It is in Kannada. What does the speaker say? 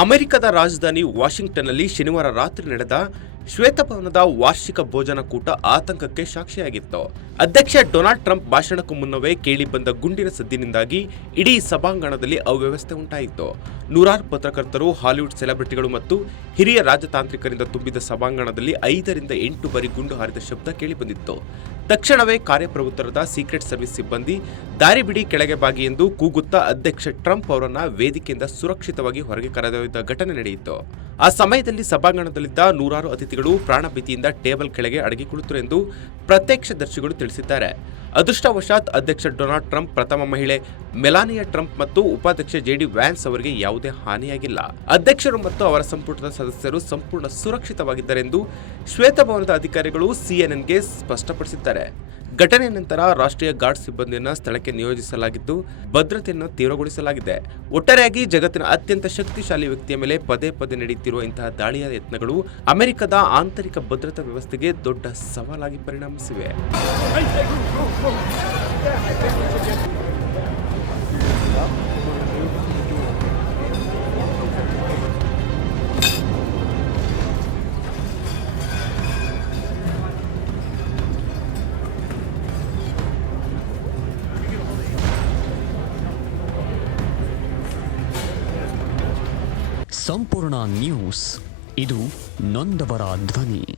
ಅಮೆರಿಕದ ರಾಜಧಾನಿ ವಾಷಿಂಗ್ಟನ್ನಲ್ಲಿ ಶನಿವಾರ ರಾತ್ರಿ ನಡೆದ ಶ್ವೇತಭವನದ ವಾರ್ಷಿಕ ಭೋಜನ ಕೂಟ ಆತಂಕಕ್ಕೆ ಸಾಕ್ಷಿಯಾಗಿತ್ತು. ಅಧ್ಯಕ್ಷ ಡೊನಾಲ್ಡ್ ಟ್ರಂಪ್ ಭಾಷಣಕ್ಕೂ ಮುನ್ನವೇ ಕೇಳಿಬಂದ ಗುಂಡಿನ ಸದ್ದಿನಿಂದಾಗಿ ಇಡೀ ಸಭಾಂಗಣದಲ್ಲಿ ಅವ್ಯವಸ್ಥೆ ಉಂಟಾಯಿತು. ನೂರಾರು ಪತ್ರಕರ್ತರು, ಹಾಲಿವುಡ್ ಸೆಲೆಬ್ರಿಟಿಗಳು ಮತ್ತು ಹಿರಿಯ ರಾಜತಾಂತ್ರಿಕರಿಂದ ತುಂಬಿದ ಸಭಾಂಗಣದಲ್ಲಿ 5 ರಿಂದ 8 ಬಾರಿ ಗುಂಡು ಹಾರಿದ ಶಬ್ದ ಕೇಳಿಬಂದಿತ್ತು. ತಕ್ಷಣವೇ ಕಾರ್ಯಪ್ರವೃತ್ತರಾದ ಸೀಕ್ರೆಟ್ ಸರ್ವಿಸ್ ಸಿಬ್ಬಂದಿ ದಾರಿ ಬಿಡಿ, ಕೆಳಗೆ ಬಾಗಿ ಎಂದು ಕೂಗುತ್ತಾ ಅಧ್ಯಕ್ಷ ಟ್ರಂಪ್ ಅವರನ್ನ ವೇದಿಕೆಯಿಂದ ಸುರಕ್ಷಿತವಾಗಿ ಹೊರಗೆ ಕರೆದೊಯ್ದ ಘಟನೆ ನಡೆಯಿತು. ಆ ಸಮಯದಲ್ಲಿ ಸಭಾಂಗಣದಲ್ಲಿದ್ದ ನೂರಾರು ಅತಿಥಿಗಳು ಪ್ರಾಣಭೀತಿಯಿಂದ ಟೇಬಲ್ ಕೆಳಗೆ ಅಡಗಿಕೊಳ್ಳುತ್ತಾರೆ ಎಂದು ಪ್ರತ್ಯಕ್ಷದರ್ಶಿಗಳು ತಿಳಿಸಿದ್ದಾರೆ. ಅದೃಷ್ಟವಶಾತ್ ಅಧ್ಯಕ್ಷ ಡೊನಾಲ್ಡ್ ಟ್ರಂಪ್, ಪ್ರಥಮ ಮಹಿಳೆ ಮೆಲಾನಿಯಾ ಟ್ರಂಪ್ ಮತ್ತು ಉಪಾಧ್ಯಕ್ಷ ಜೆಡಿ ವ್ಯಾನ್ಸ್ ಅವರಿಗೆ ಯಾವುದೇ ಹಾನಿಯಾಗಿಲ್ಲ. ಅಧ್ಯಕ್ಷರು ಮತ್ತು ಅವರ ಸಂಪುಟದ ಸದಸ್ಯರು ಸಂಪೂರ್ಣ ಸುರಕ್ಷಿತವಾಗಿದ್ದಾರೆಂದು ಶ್ವೇತಭವನದ ಅಧಿಕಾರಿಗಳು ಸಿಎನ್ಎನ್ಗೆ ಸ್ಪಷ್ಟಪಡಿಸಿದ್ದಾರೆ. ಘಟನೆಯ ನಂತರ ರಾಷ್ಟ್ರೀಯ ಗಾರ್ಡ್ ಸಿಬ್ಬಂದಿಯನ್ನು ಸ್ಥಳಕ್ಕೆ ನಿಯೋಜಿಸಲಾಗಿದ್ದು ಭದ್ರತೆಯನ್ನು ತೀವ್ರಗೊಳಿಸಲಾಗಿದೆ. ಒಟ್ಟಾರೆಯಾಗಿ ಜಗತ್ತಿನ ಅತ್ಯಂತ ಶಕ್ತಿಶಾಲಿ ವ್ಯಕ್ತಿಯ ಮೇಲೆ ಪದೇ ಪದೇ ನಡೆಯುತ್ತಿರುವ ಇಂತಹ ದಾಳಿಯ ಯತ್ನಗಳು ಅಮೆರಿಕದ ಆಂತರಿಕ ಭದ್ರತಾ ವ್ಯವಸ್ಥೆಗೆ ದೊಡ್ಡ ಸವಾಲಾಗಿ ಪರಿಣಮಿಸಿವೆ. ಸಂಪೂರ್ಣ ನ್ಯೂಸ್, ಇದು ನೊಂದವರ ಧ್ವನಿ.